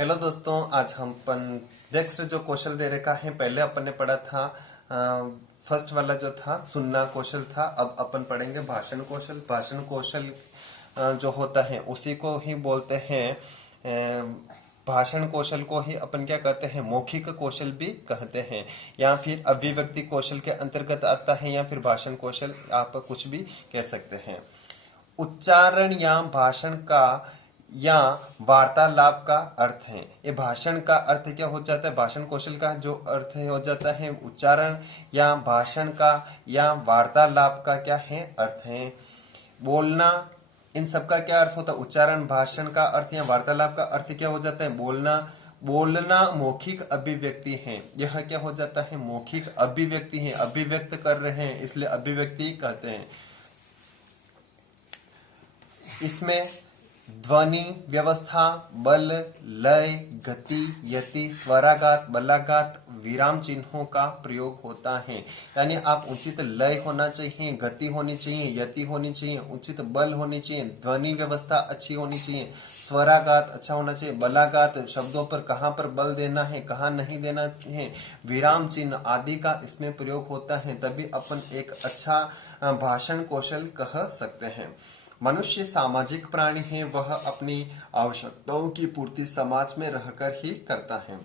Hello दोस्तों, आज हम अपन नेक्स्ट जो कौशल दे रखा है, पहले अपन ने पढ़ा था फर्स्ट वाला जो था सुनना कौशल था। अब अपन पढ़ेंगे भाषण कौशल। भाषण कौशल जो होता है उसी को ही बोलते हैं भाषण कौशल को ही अपन क्या कहते हैं, मौखिक कौशल भी कहते हैं, या फिर अभिव्यक्ति कौशल के अंतर्गत आता है, या फिर भाषण कौशल आप कुछ भी कह सकते हैं। उच्चारण या भाषण का या वार्तालाप का अर्थ है। ये भाषण का अर्थ क्या हो जाता है, भाषण कौशल का जो अर्थ हो जाता है उच्चारण या भाषण का या वार्तालाप का क्या है अर्थ है। बोलना, इन सब का क्या अर्थ होता है, उच्चारण भाषण का अर्थ या वार्तालाप का अर्थ क्या हो जाता है, बोलना। बोलना मौखिक अभिव्यक्ति है, यह क्या हो जाता है, मौखिक अभिव्यक्ति है, अभिव्यक्त कर रहे हैं इसलिए अभिव्यक्ति कहते हैं। इसमें ध्वनि व्यवस्था, बल, लय, गति, यति, स्वराघात, बलाघात, विराम चिन्हों का प्रयोग होता है। यानी आप उचित लय होना चाहिए, गति होनी चाहिए, यति होनी चाहिए, उचित बल होनी चाहिए, ध्वनि व्यवस्था अच्छी होनी चाहिए, स्वराघात अच्छा होना चाहिए, बलाघात शब्दों पर कहाँ पर बल देना है कहाँ नहीं देना है, विराम चिन्ह आदि का इसमें प्रयोग होता है, तभी अपन एक अच्छा भाषण कौशल कह सकते हैं। मनुष्य सामाजिक प्राणी है, वह अपनी आवश्यकताओं की पूर्ति समाज में रहकर ही करता है।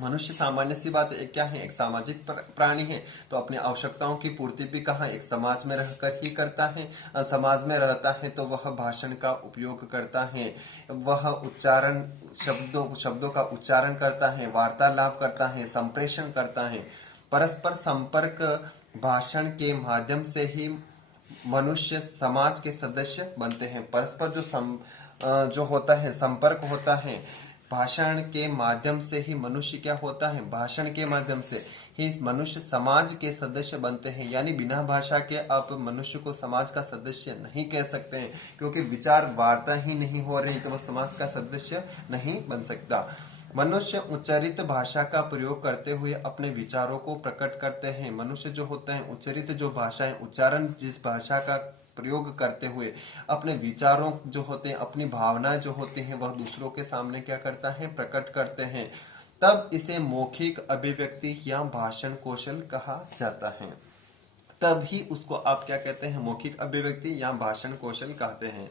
मनुष्य सामान्य सी बात है, क्या है, एक सामाजिक प्राणी है, तो अपनी आवश्यकताओं की पूर्ति भी कहाँ एक समाज में रहकर ही करता है। समाज में रहता है तो वह भाषण का उपयोग करता है, वह उच्चारण शब्दों का उच्चारण करता है, वार्तालाप करता है, संप्रेषण करता है। परस्पर संपर्क भाषण के माध्यम से ही मनुष्य समाज के सदस्य बनते हैं। परस्पर जो होता है संपर्क होता है, भाषण के माध्यम से ही मनुष्य क्या होता है, भाषण के माध्यम से ही मनुष्य समाज के सदस्य बनते हैं। यानी बिना भाषा के आप मनुष्य को समाज का सदस्य नहीं कह सकते हैं, क्योंकि विचार वार्ता ही नहीं हो रही तो वह समाज का सदस्य नहीं बन सकता। मनुष्य उच्चारित भाषा का प्रयोग करते हुए अपने विचारों को प्रकट करते हैं। मनुष्य जो होते हैं उच्चारित जो भाषा है, उच्चारण जिस भाषा का प्रयोग करते हुए अपने विचारों जो होते हैं, अपनी भावनाएं जो होती हैं, वह दूसरों के सामने क्या करता है, प्रकट करते हैं। तब इसे मौखिक अभिव्यक्ति या भाषण कौशल कहा जाता है। तब ही उसको आप क्या कहते हैं, मौखिक अभिव्यक्ति या भाषण कौशल कहते हैं।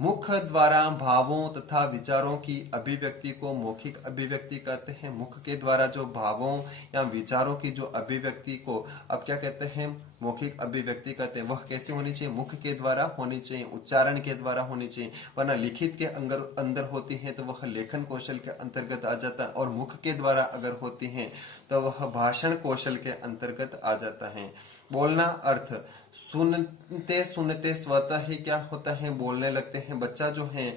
मुख द्वारा भावों तथा विचारों की अभिव्यक्ति को मौखिक अभिव्यक्ति कहते हैं। मुख के द्वारा जो भावों या विचारों की जो अभिव्यक्ति को अब क्या कहते हैं, मौखिक अभिव्यक्ति कहते हैं। वह कैसे होनी चाहिए, मुख के द्वारा होनी चाहिए, उच्चारण के द्वारा होनी चाहिए, वरना लिखित के अंदर होती है तो वह लेखन कौशल के अंतर्गत आ जाता है, और मुख के द्वारा अगर होती है तो वह भाषण कौशल के अंतर्गत आ जाता है। बोलना अर्थ, सुनते सुनते स्वतः ही क्या होता है, बोलने लगते हैं। बच्चा जो है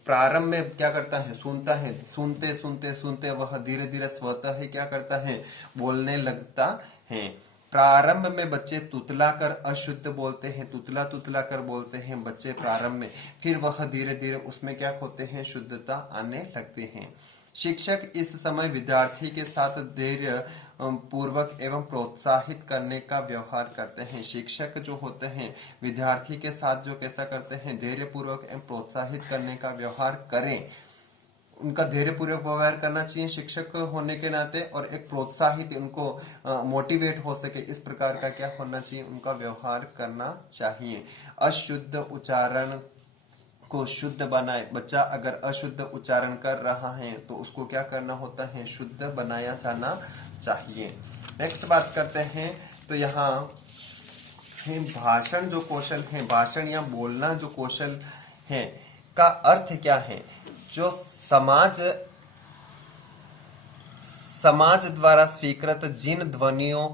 प्रारंभ में क्या करता है, सुनता है, सुनते सुनते सुनते वह धीरे धीरे स्वतः ही क्या करता है, बोलने लगता है। प्रारंभ में बच्चे तुतला कर अशुद्ध बोलते हैं, तुतला तुतला कर बोलते हैं बच्चे प्रारंभ में, फिर वह धीरे धीरे उसमें क्या होते हैं, शुद्धता आने लगती है। शिक्षक इस समय विद्यार्थी के साथ धैर्य पूर्वक एवं प्रोत्साहित करने का व्यवहार करते हैं। शिक्षक जो होते हैं विद्यार्थी के साथ जो कैसा करते हैं, धैर्य पूर्वक एवं प्रोत्साहित करने का व्यवहार करें। उनका धैर्य पूर्वक व्यवहार करना चाहिए शिक्षक होने के नाते, और एक प्रोत्साहित उनको मोटिवेट हो सके इस प्रकार का क्या होना चाहिए, उनका व्यवहार करना चाहिए। अशुद्ध उच्चारण को शुद्ध बनाए। बच्चा अगर अशुद्ध उच्चारण कर रहा है तो उसको क्या करना होता है, शुद्ध बनाया जाना चाहिए। नेक्स्ट बात करते हैं, तो यहाँ भाषण जो कौशल है, भाषण या बोलना जो कौशल है का अर्थ क्या है, जो समाज द्वारा स्वीकृत जिन ध्वनियों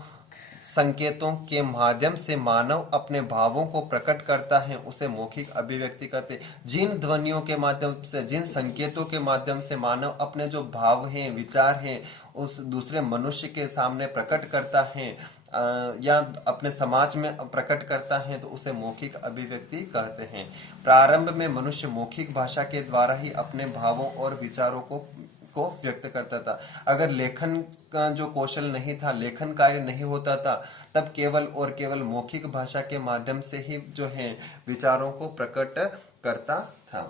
संकेतों के माध्यम से मानव अपने भावों को प्रकट करता है उसे मौखिक अभिव्यक्ति कहते हैं। जिन ध्वनियों के माध्यम से, जिन संकेतों के माध्यम से मानव अपने जो भाव हैं, विचार हैं, उस दूसरे मनुष्य के सामने प्रकट करता है या अपने समाज में प्रकट करता है तो उसे मौखिक अभिव्यक्ति कहते हैं। प्रारंभ में मनुष्य मौखिक भाषा के द्वारा ही अपने भावों और विचारों को व्यक्त करता था। अगर लेखन का जो कौशल नहीं था, लेखन कार्य नहीं होता था, तब केवल और केवल मौखिक भाषा के माध्यम से ही जो है विचारों को प्रकट करता था।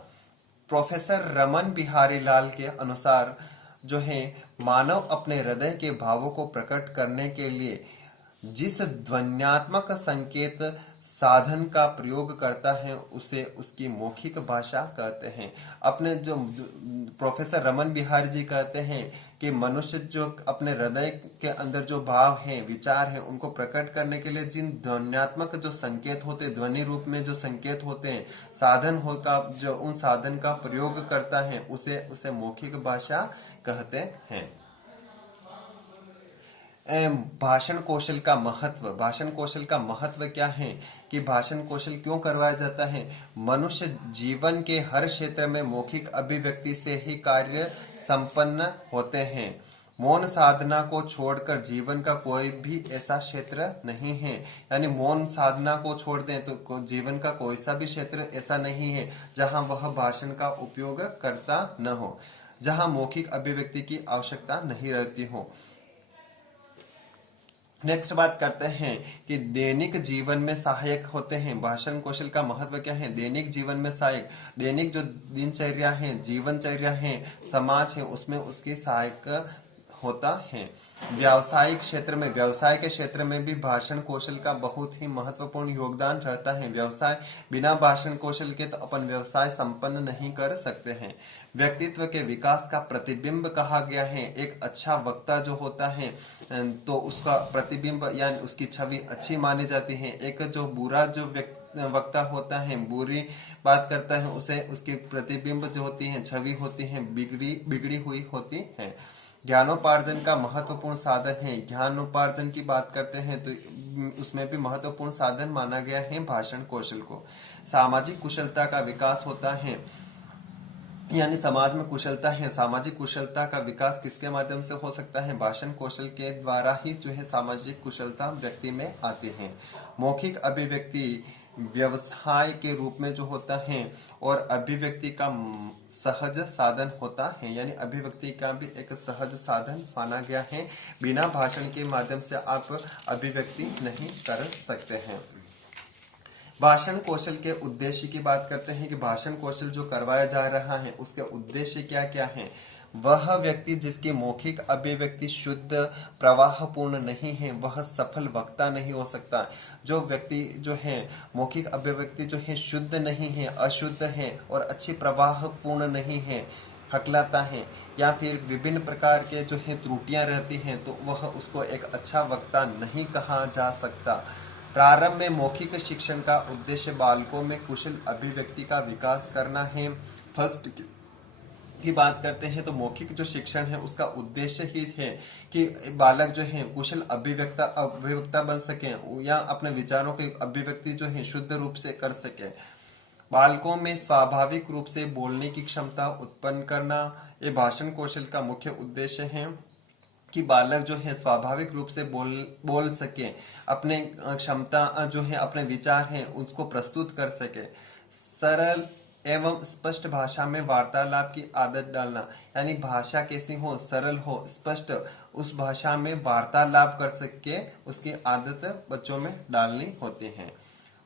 प्रोफेसर रमन बिहारी लाल के अनुसार जो है मानव अपने हृदय के भावों को प्रकट करने के लिए जिस ध्वन्यात्मक संकेत साधन का प्रयोग करता है उसे उसकी मौखिक भाषा कहते हैं। अपने जो प्रोफेसर रमन बिहारी जी कहते हैं कि मनुष्य जो अपने हृदय के अंदर जो भाव हैं, विचार हैं, उनको प्रकट करने के लिए जिन ध्वन्यात्मक जो संकेत होते हैं, ध्वनि रूप में जो संकेत होते हैं, साधन होता जो उन साधन का प्रयोग करता है उसे मौखिक भाषा कहते हैं। भाषण कौशल का महत्व। भाषण कौशल का महत्व क्या है कि भाषण कौशल क्यों करवाया जाता है? मनुष्य जीवन के हर क्षेत्र में मौखिक अभिव्यक्ति से ही कार्य संपन्न होते हैं। मौन साधना को छोड़कर जीवन का कोई भी ऐसा क्षेत्र नहीं है। यानी मौन साधना को छोड़ दें तो जीवन का कोई सा भी क्षेत्र ऐसा नहीं है जहां वह भाषण का उपयोग करता न हो, जहां मौखिक अभिव्यक्ति की आवश्यकता नहीं रहती हो। नेक्स्ट बात करते हैं कि दैनिक जीवन में सहायक होते हैं। भाषण कौशल का महत्व क्या है? दैनिक जीवन में सहायक, दैनिक जो दिनचर्या है, जीवनचर्या है, समाज है, उसमें उसकी सहायक होता है। व्यावसायिक क्षेत्र में, व्यवसाय के क्षेत्र में भी भाषण कौशल का बहुत ही महत्वपूर्ण योगदान रहता है। व्यवसाय बिना भाषण कौशल के तो अपन व्यवसाय संपन्न नहीं कर सकते हैं। व्यक्तित्व के विकास का प्रतिबिंब कहा गया है। एक अच्छा वक्ता जो होता है तो उसका प्रतिबिंब यानी उसकी छवि अच्छी मानी जाती है। एक जो बुरा जो वक्ता होता है, बुरी बात करता है, उसे उसकी प्रतिबिंब जो होती है, छवि होती है, बिगड़ी हुई होती है। ज्ञानोपार्जन का महत्वपूर्ण साधन है। ज्ञानोपार्जन की बात करते हैं तो उसमें भी महत्वपूर्ण साधन माना गया है भाषण कौशल को। सामाजिक कुशलता का विकास होता है, यानी समाज में कुशलता है। सामाजिक कुशलता का विकास किसके माध्यम से हो सकता है? भाषण कौशल के द्वारा ही जो है सामाजिक कुशलता व्यक्ति में आती है। मौखिक अभिव्यक्ति व्यवसाय के रूप में जो होता है और अभिव्यक्ति का सहज साधन होता है, यानी अभिव्यक्ति का भी एक सहज साधन माना गया है। बिना भाषण के माध्यम से आप अभिव्यक्ति नहीं कर सकते हैं। भाषण कौशल के उद्देश्य की बात करते हैं कि भाषण कौशल जो करवाया जा रहा है उसके उद्देश्य क्या क्या है? वह व्यक्ति जिसकी मौखिक अभिव्यक्ति शुद्ध प्रवाहपूर्ण नहीं है वह सफल वक्ता नहीं हो सकता। जो व्यक्ति जो है मौखिक अभिव्यक्ति जो है शुद्ध नहीं है, अशुद्ध है और अच्छी प्रवाहपूर्ण नहीं है, हकलाता है या फिर विभिन्न प्रकार के जो है त्रुटियां रहती हैं, तो वह उसको एक अच्छा वक्ता नहीं कहा जा सकता। प्रारंभ में मौखिक शिक्षण का उद्देश्य बालकों में कुशल अभिव्यक्ति का विकास करना है। फर्स्ट की बात करते हैं तो मौखिक जो शिक्षण है उसका उद्देश्य ही है कि बालक जो है कुशल अभिव्यक्ता बन सके या अपने विचारों की अभिव्यक्ति जो है शुद्ध रूप से कर सके। बालकों में स्वाभाविक रूप से बोलने की क्षमता उत्पन्न करना, ये भाषण कौशल का मुख्य उद्देश्य है कि बालक जो है स्वाभाविक रूप से बोल सके, अपने क्षमता जो है, अपने विचार हैं उसको प्रस्तुत कर सके। सरल एवं स्पष्ट भाषा में वार्तालाप की आदत डालना, यानी भाषा कैसी हो, सरल हो, स्पष्ट, उस भाषा में वार्तालाप कर सके उसकी आदत बच्चों में डालनी होती है।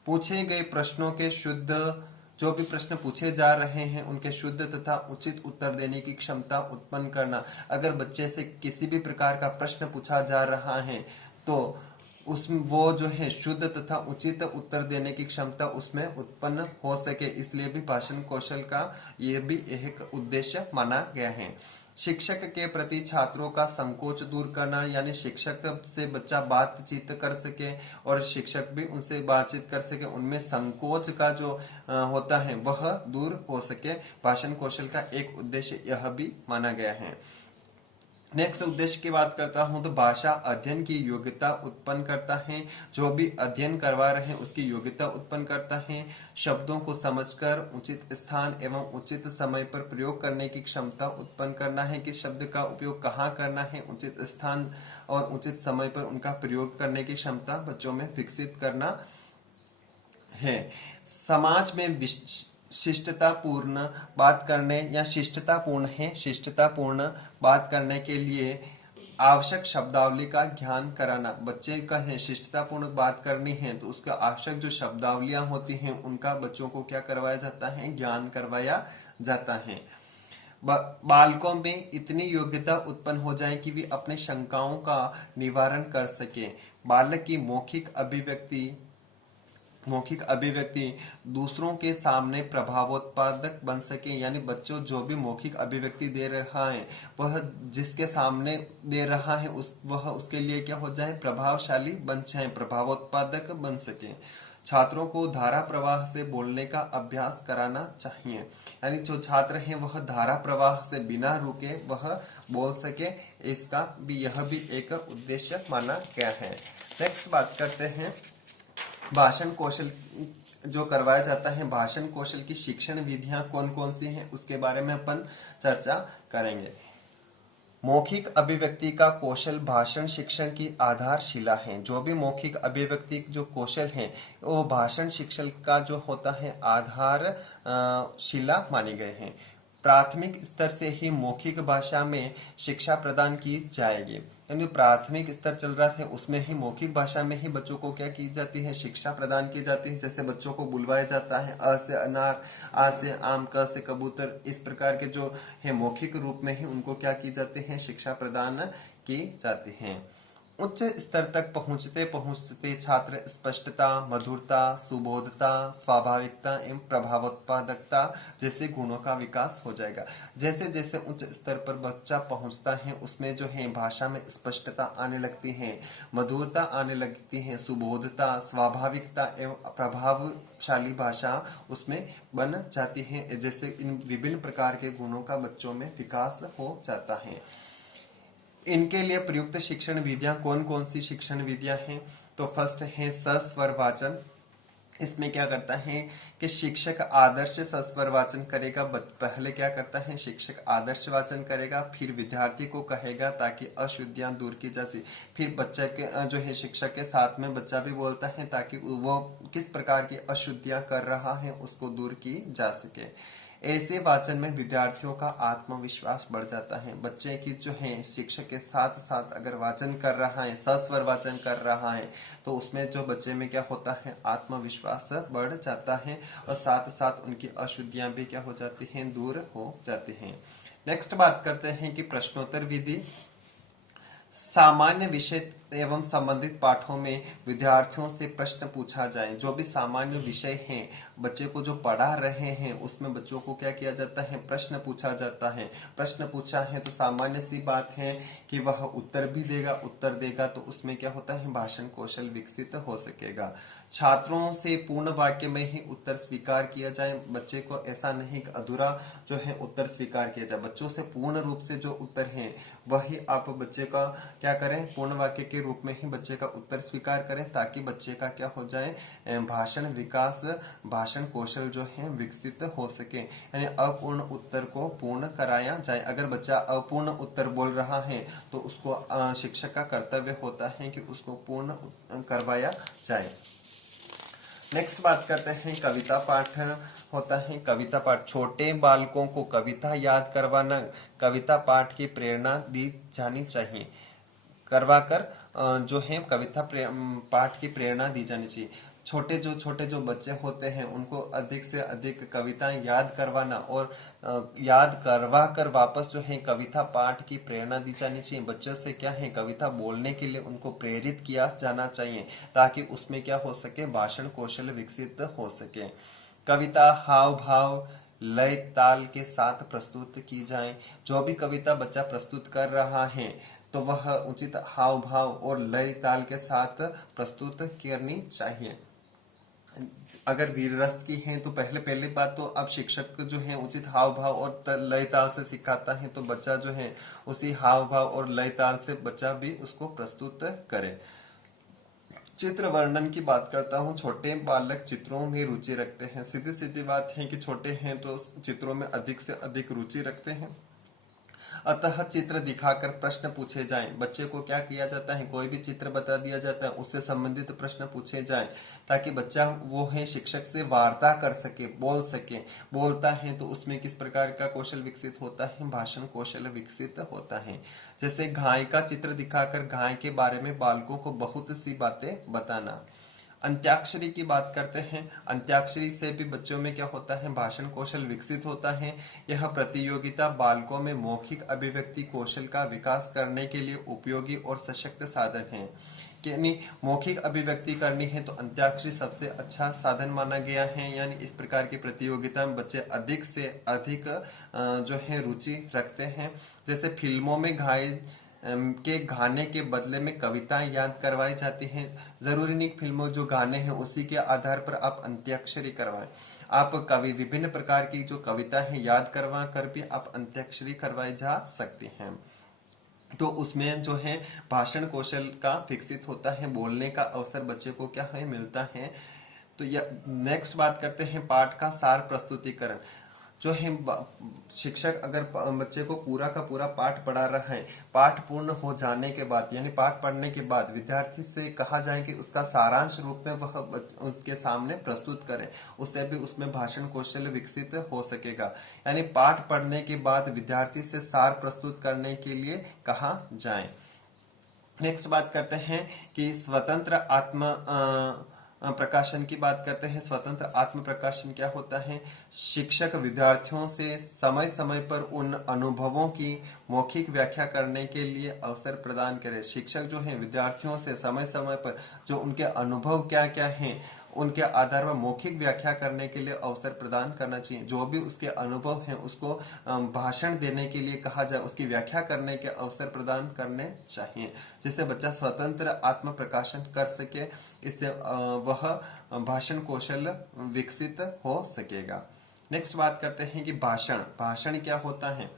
पूछे गए प्रश्नों के शुद्ध, जो भी प्रश्न पूछे जा रहे हैं उनके शुद्ध तथा उचित उत्तर देने की क्षमता उत्पन्न करना। अगर बच्चे से किसी भी प्रकार का प्रश्न पूछा जा रहा है तो उसमें वो जो है शुद्ध तथा उचित उत्तर देने की क्षमता उसमें उत्पन्न हो सके, इसलिए भी भाषण कौशल का ये भी एक उद्देश्य माना गया है। शिक्षक के प्रति छात्रों का संकोच दूर करना, यानी शिक्षक से बच्चा बातचीत कर सके और शिक्षक भी उनसे बातचीत कर सके, उनमें संकोच का जो होता है वह दूर हो सके। भाषण कौशल का एक उद्देश्य यह भी माना गया है। नेक्स्ट उद्देश्य की बात करता हूं तो भाषा अध्ययन की योग्यता उत्पन्न करता है। जो भी अध्ययन करवा रहे हैं उसकी योग्यता उत्पन्न करता है। शब्दों को समझकर उचित स्थान एवं उचित समय पर प्रयोग करने की क्षमता उत्पन्न करना है कि शब्द का उपयोग कहाँ करना है, उचित स्थान और उचित समय पर उनका प्रयोग करने की क्षमता बच्चों में विकसित करना है। समाज में शिष्टतापूर्ण बात करने या शिष्टतापूर्ण बात करने के लिए आवश्यक शब्दावली का ज्ञान कराना। बच्चे का है शिष्टतापूर्ण बात करनी है तो उसका आवश्यक जो शब्दावलियां होती हैं उनका बच्चों को क्या करवाया जाता है, ज्ञान करवाया जाता है। बालकों में इतनी योग्यता उत्पन्न हो जाए कि वे अपने शंकाओं का निवारण कर सके। बालक की मौखिक अभिव्यक्ति दूसरों के सामने प्रभावोत्पादक बन सके, यानी बच्चों जो भी मौखिक अभिव्यक्ति दे रहा है वह जिसके सामने दे रहा है वह उसके लिए क्या हो जाए, प्रभावशाली बन जाए, प्रभावोत्पादक बन सके। छात्रों को धारा प्रवाह से बोलने का अभ्यास कराना चाहिए, यानी जो छात्र हैं वह धारा प्रवाह से बिना रुके वह बोल सके, इसका भी यह भी एक उद्देश्य माना गया है। नेक्स्ट बात करते हैं भाषण कौशल जो करवाया जाता है, भाषण कौशल की शिक्षण विधियां कौन कौन सी हैं उसके बारे में अपन चर्चा करेंगे। मौखिक अभिव्यक्ति का कौशल भाषण शिक्षण की आधारशिला है। जो भी मौखिक अभिव्यक्ति जो कौशल है वो भाषण शिक्षण का जो होता है आधार शिला माने गए हैं। प्राथमिक स्तर से ही मौखिक भाषा में शिक्षा प्रदान की जाएगी, यानी प्राथमिक स्तर चल रहा है उसमें ही मौखिक भाषा में ही बच्चों को क्या की जाती है, शिक्षा प्रदान की जाती है। जैसे बच्चों को बुलवाया जाता है अ से अनार, आ से आम, क से कबूतर, इस प्रकार के जो है मौखिक रूप में ही उनको क्या की जाती है, शिक्षा प्रदान की जाती है। उच्च स्तर तक पहुंचते पहुंचते छात्र स्पष्टता, मधुरता, सुबोधता, स्वाभाविकता एवं प्रभावोत्पादकता जैसे गुणों का विकास हो जाएगा। जैसे जैसे उच्च स्तर पर बच्चा पहुंचता है उसमें जो है भाषा में स्पष्टता आने लगती है, मधुरता आने लगती है, सुबोधता, स्वाभाविकता एवं प्रभावशाली भाषा उसमें बन जाती है। जैसे इन विभिन्न प्रकार के गुणों का बच्चों में विकास हो जाता है। इनके लिए प्रयुक्त शिक्षण विधियां कौन कौन सी शिक्षण विधियां हैं, तो फर्स्ट है सस्वर वाचन। इसमें क्या करता है कि शिक्षक आदर्श सस्वर वाचन करेगा। पहले क्या करता है, शिक्षक आदर्श वाचन करेगा, फिर विद्यार्थी को कहेगा ताकि अशुद्धियां दूर की जा सके। फिर बच्चे के जो है शिक्षक के साथ में बच्चा भी बोलता है ताकि वो किस प्रकार की अशुद्धियां कर रहा है उसको दूर की जा सके। ऐसे वाचन में विद्यार्थियों का आत्मविश्वास बढ़ जाता है। बच्चे की जो है शिक्षक के साथ साथ अगर वाचन कर रहा है, सस्वर वाचन कर रहा है, तो उसमें जो बच्चे में क्या होता है, आत्मविश्वास बढ़ जाता है और साथ साथ उनकी अशुद्धियां भी क्या हो जाती हैं, दूर हो जाती हैं। नेक्स्ट बात करते हैं कि प्रश्नोत्तर विधि। सामान्य विषय एवं संबंधित पाठों में विद्यार्थियों से प्रश्न पूछा जाए। जो भी सामान्य विषय हैं, बच्चे को जो पढ़ा रहे हैं उसमें बच्चों को क्या किया जाता है, प्रश्न पूछा जाता है। प्रश्न पूछा है तो सामान्य सी बात है कि वह उत्तर भी देगा, उत्तर देगा तो उसमें क्या होता है, भाषण कौशल विकसित हो सकेगा। छात्रों से पूर्ण वाक्य में ही उत्तर स्वीकार किया जाए। बच्चे को ऐसा नहीं कि अधूरा जो है उत्तर स्वीकार किया जाए, बच्चों से पूर्ण रूप से जो उत्तर है वही आप बच्चे का क्या करें, पूर्ण वाक्य के रूप में ही बच्चे का उत्तर स्वीकार करें ताकि बच्चे का क्या हो जाए, भाषण विकास, भाषण कौशल जो है विकसित हो सके, यानी अपूर्ण उत्तर को पूर्ण कराया जाए। अगर बच्चा अपूर्ण उत्तर बोल रहा है तो उसको शिक्षक का कर्तव्य होता है कि उसको पूर्ण करवाया जाए। नेक्स्ट बात करते हैं कविता पाठ होता है। कविता पाठ, छोटे बालकों को कविता याद करवाना, कविता पाठ की प्रेरणा दी जानी चाहिए। करवाकर जो है कविता पाठ की प्रेरणा दी जानी चाहिए। छोटे जो बच्चे होते हैं उनको अधिक से अधिक कविताएं याद करवाना और याद करवा कर वापस जो है कविता पाठ की प्रेरणा दी जानी चाहिए। बच्चों से क्या है, कविता बोलने के लिए उनको प्रेरित किया जाना चाहिए ताकि उसमें क्या हो सके, भाषण कौशल विकसित हो सके। कविता हाव भाव लय ताल के साथ प्रस्तुत की जाए। जो भी कविता बच्चा प्रस्तुत कर रहा है तो वह उचित हाव भाव और लय ताल के साथ प्रस्तुत करनी चाहिए। अगर वीर रस की है तो पहले बात तो अब शिक्षक जो है उचित हाव भाव और लय ताल से सिखाता है तो बच्चा जो है उसी हाव भाव और लय ताल से बच्चा भी उसको प्रस्तुत करे। चित्र वर्णन की बात करता हूँ। छोटे बालक चित्रों में रुचि रखते हैं। सीधी सीधी बात है कि छोटे हैं तो चित्रों में अधिक से अधिक रुचि रखते हैं, अतः चित्र दिखाकर प्रश्न पूछे जाएं। बच्चे को क्या किया जाता है, कोई भी चित्र बता दिया जाता है, उससे संबंधित प्रश्न पूछे जाएं ताकि बच्चा वो है शिक्षक से वार्ता कर सके, बोल सके। बोलता है तो उसमें किस प्रकार का कौशल विकसित होता है, भाषण कौशल विकसित होता है। जैसे गाय का चित्र दिखाकर गाय के बारे में बालकों को बहुत सी बातें बताना। अंत्याक्षरी की बात करते हैं। अंत्याक्षरी से भी बच्चों में क्या होता है, भाषण कौशल विकसित होता है। यह प्रतियोगिता बालकों में मौखिक अभिव्यक्ति कौशल का विकास करने के लिए उपयोगी और सशक्त साधन है। यानी मौखिक अभिव्यक्ति करनी है तो अंत्याक्षरी सबसे अच्छा साधन माना गया है। यानी इस प्रकार की प्रतियोगिता में बच्चे अधिक से अधिक जो है रुचि रखते हैं। जैसे फिल्मों में के गाने के बदले में कविताएं याद करवाई जाती हैं। जरूरी नहीं फिल्मों जो गाने हैं उसी के आधार पर आप अंत्याक्षरी करवाएं। आप कवि विभिन्न प्रकार की जो कविता है याद करवा कर भी आप अंत्याक्षरी करवाई जा सकती हैं। तो उसमें जो है भाषण कौशल का विकसित होता है, बोलने का अवसर बच्चे को क्या है मिलता है। तो नेक्स्ट बात करते हैं पाठ का सार प्रस्तुतिकरण। जो है शिक्षक अगर बच्चे को पूरा का पूरा पाठ पढ़ा रहा है, पाठ पूर्ण हो जाने के बाद यानी पाठ पढ़ने के बाद विद्यार्थी से कहा जाए कि उसका सारांश रूप में वह उसके सामने प्रस्तुत करे, उससे भी उसमें भाषण कौशल विकसित हो सकेगा। यानी पाठ पढ़ने के बाद विद्यार्थी से सार प्रस्तुत करने के लिए कहा जाए। नेक्स्ट बात करते हैं कि स्वतंत्र आत्म प्रकाशन की बात करते हैं। स्वतंत्र आत्म प्रकाशन क्या होता है? शिक्षक विद्यार्थियों से समय समय पर उन अनुभवों की मौखिक व्याख्या करने के लिए अवसर प्रदान करे। शिक्षक जो है विद्यार्थियों से समय समय पर जो उनके अनुभव क्या क्या हैं उनके आधार पर मौखिक व्याख्या करने के लिए अवसर प्रदान करना चाहिए। जो भी उसके अनुभव हैं उसको भाषण देने के लिए कहा जाए, उसकी व्याख्या करने के अवसर प्रदान करने चाहिए, जिससे बच्चा स्वतंत्र आत्म प्रकाशन कर सके। इससे वह भाषण कौशल विकसित हो सकेगा। नेक्स्ट बात करते हैं कि भाषण भाषण क्या होता है।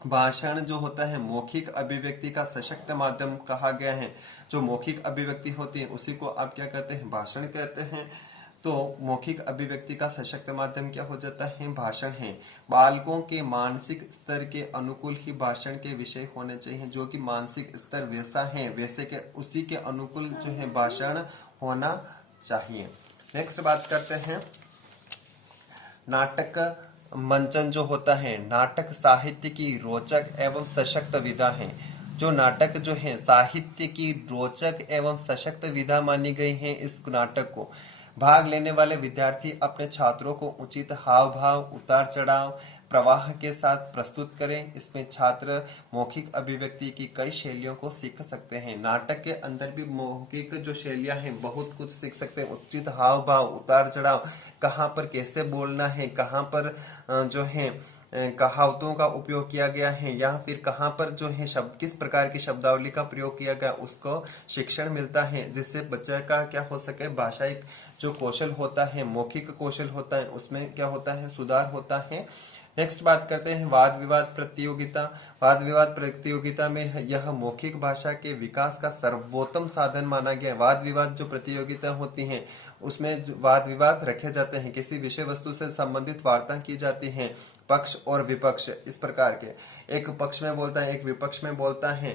भाषण जो होता है मौखिक अभिव्यक्ति का सशक्त माध्यम कहा गया है। जो मौखिक अभिव्यक्ति होती है उसी को आप क्या कहते हैं, भाषण कहते हैं। तो मौखिक अभिव्यक्ति का सशक्त माध्यम क्या हो जाता है, भाषण है। बालकों के मानसिक स्तर के अनुकूल ही भाषण के विषय होने चाहिए। जो कि मानसिक स्तर वैसा है वैसे के उसी के अनुकूल जो है भाषण होना चाहिए। नेक्स्ट बात करते हैं नाटक मंचन जो होता है। नाटक साहित्य की रोचक एवं सशक्त विधा है। जो नाटक जो है साहित्य की रोचक एवं सशक्त विधा मानी गई है। इस नाटक को भाग लेने वाले विद्यार्थी अपने छात्रों को उचित हाव भाव उतार चढ़ाव प्रवाह के साथ प्रस्तुत करें। इसमें छात्र मौखिक अभिव्यक्ति की कई शैलियों को सीख सकते हैं। नाटक के अंदर भी मौखिक जो शैलियां हैं बहुत कुछ सीख सकते हैं। उचित हाव भाव उतार चढ़ाव, कहाँ पर कैसे बोलना है, कहाँ पर जो है कहावतों का उपयोग किया गया है या फिर कहाँ पर जो है शब्द किस प्रकार की शब्दावली का प्रयोग किया गया उसको शिक्षण मिलता है। जिससे बच्चे का क्या हो सके भाषाई जो कौशल होता है मौखिक कौशल होता है उसमें क्या होता है सुधार होता है। नेक्स्ट बात करते हैं वाद विवाद प्रतियोगिता। वाद विवाद प्रतियोगिता में यह मौखिक भाषा के विकास का सर्वोत्तम साधन माना गया है। वाद विवाद जो प्रतियोगिता होती है उसमें वाद विवाद रखे जाते हैं। किसी विषय वस्तु से संबंधित वार्ता की जाती है। पक्ष और विपक्ष इस प्रकार के, एक पक्ष में बोलता है एक विपक्ष में बोलता है।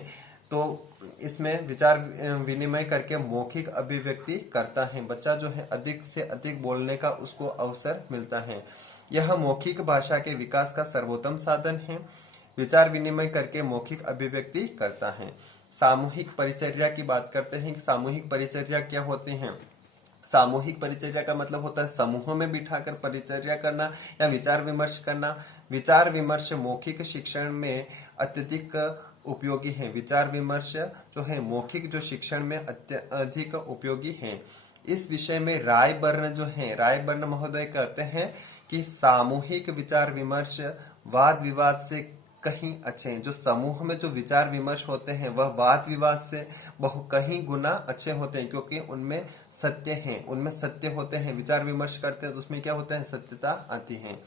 तो इसमें विचार विनिमय करके मौखिक अभिव्यक्ति करता है। बच्चा जो है अधिक से अधिक बोलने का उसको अवसर मिलता है। यह मौखिक भाषा के विकास का सर्वोत्तम साधन है। विचार विनिमय करके मौखिक अभिव्यक्ति करता है। सामूहिक परिचर्या की बात करते हैं कि सामूहिक परिचर्या क्या होती है। सामूहिक परिचर्या का मतलब होता है समूहों में बिठाकर परिचर्या करना या विचार विमर्श करना। विचार विमर्श मौखिक शिक्षण में अत्यधिक उपयोगी है। विचार विमर्श जो है मौखिक जो शिक्षण में अत्यधिक उपयोगी है। इस विषय में रायबर्न जो है रायबर्न महोदय कहते हैं कि सामूहिक विचार विमर्श वाद विवाद से कहीं अच्छे हैं। जो समूह में जो विचार विमर्श होते हैं वह वाद विवाद से कहीं गुना अच्छे होते हैं, क्योंकि उनमें सत्य है, उनमें सत्य होते हैं। विचार विमर्श करते हैं तो उसमें क्या होता है, सत्यता आती है।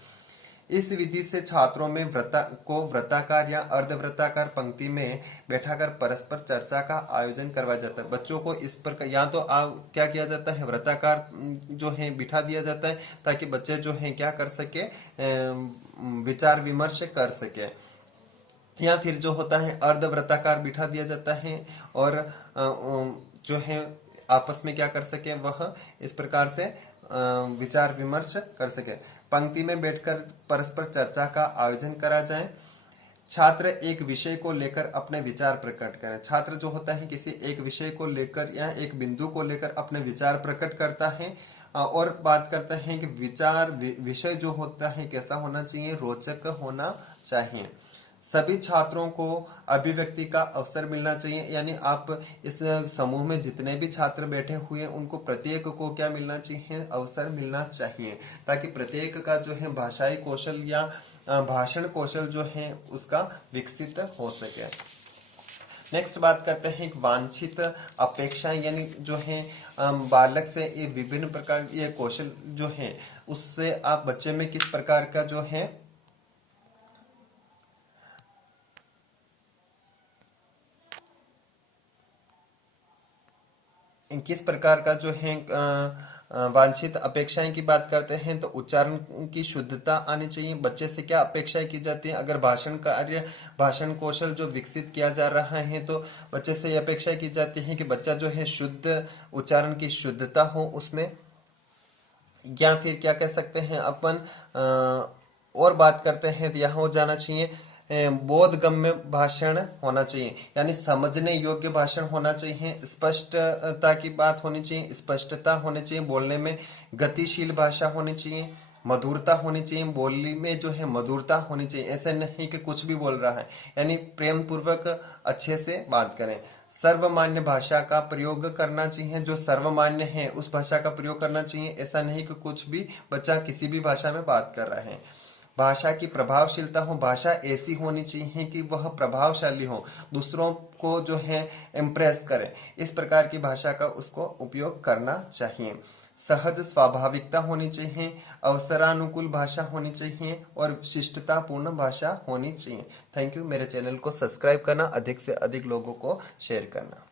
इस विधि से छात्रों में वृत्ताकार या अर्धवृत्ताकार पंक्ति में बैठाकर परस्पर चर्चा का आयोजन करवाया जाता है। बच्चों को इस पर या तो क्या किया जाता है, वृत्ताकार जो है बिठा दिया जाता है ताकि बच्चे जो है क्या कर सके, विचार विमर्श कर सके। या फिर जो होता है अर्धवृत्ताकार बिठा दिया जाता है और जो है आपस में क्या कर सके, वह इस प्रकार से विचार विमर्श कर सके। पंक्ति में बैठकर परस्पर चर्चा का आयोजन करा जाए। छात्र एक विषय को लेकर अपने विचार प्रकट करें। छात्र जो होता है किसी एक विषय को लेकर या एक बिंदु को लेकर अपने विचार प्रकट करता है और बात करते हैं कि विषय जो होता है कैसा होना चाहिए, रोचक होना चाहिए। सभी छात्रों को अभिव्यक्ति का अवसर मिलना चाहिए, यानी आप इस समूह में जितने भी छात्र बैठे हुए हैं उनको प्रत्येक को क्या मिलना चाहिए, अवसर मिलना चाहिए, ताकि प्रत्येक का जो है भाषाई कौशल या भाषण कौशल जो है उसका विकसित हो सके। नेक्स्ट बात करते हैं वांछित अपेक्षाएं, यानी जो है बालक से ये विभिन्न प्रकार ये कौशल जो है उससे आप बच्चे में किस प्रकार का जो है किस प्रकार का जो है वांछित अपेक्षाएं की बात करते हैं तो उच्चारण की शुद्धता आनी चाहिए। बच्चे से क्या अपेक्षाएं की जाती है, अगर भाषण कौशल जो विकसित किया जा रहा है तो बच्चे से ये अपेक्षा की जाती है कि बच्चा जो है शुद्ध उच्चारण की शुद्धता हो उसमें, या फिर क्या कह सकते हैं अपन और बात करते हैं तो यहाँ हो जाना चाहिए बोधगम्य भाषण होना चाहिए, यानी समझने योग्य भाषण होना चाहिए। स्पष्टता की बात होनी चाहिए, स्पष्टता होनी चाहिए, बोलने में गतिशील भाषा होनी चाहिए, मधुरता होनी चाहिए, बोली में जो है मधुरता होनी चाहिए। ऐसे नहीं कि कुछ भी बोल रहा है, यानी प्रेम पूर्वक अच्छे से बात करें। सर्वमान्य भाषा का प्रयोग करना चाहिए, जो सर्वमान्य है उस भाषा का प्रयोग करना चाहिए। ऐसा नहीं कि कुछ भी बच्चा किसी भी भाषा में बात कर रहा है। भाषा की प्रभावशीलता हो, भाषा ऐसी होनी चाहिए कि वह प्रभावशाली हो, दूसरों को जो है इम्प्रेस करे, इस प्रकार की भाषा का उसको उपयोग करना चाहिए। सहज स्वाभाविकता होनी चाहिए, अवसरानुकूल भाषा होनी चाहिए और शिष्टतापूर्ण भाषा होनी चाहिए। Thank you. मेरे चैनल को सब्सक्राइब करना, अधिक से अधिक लोगों को शेयर करना।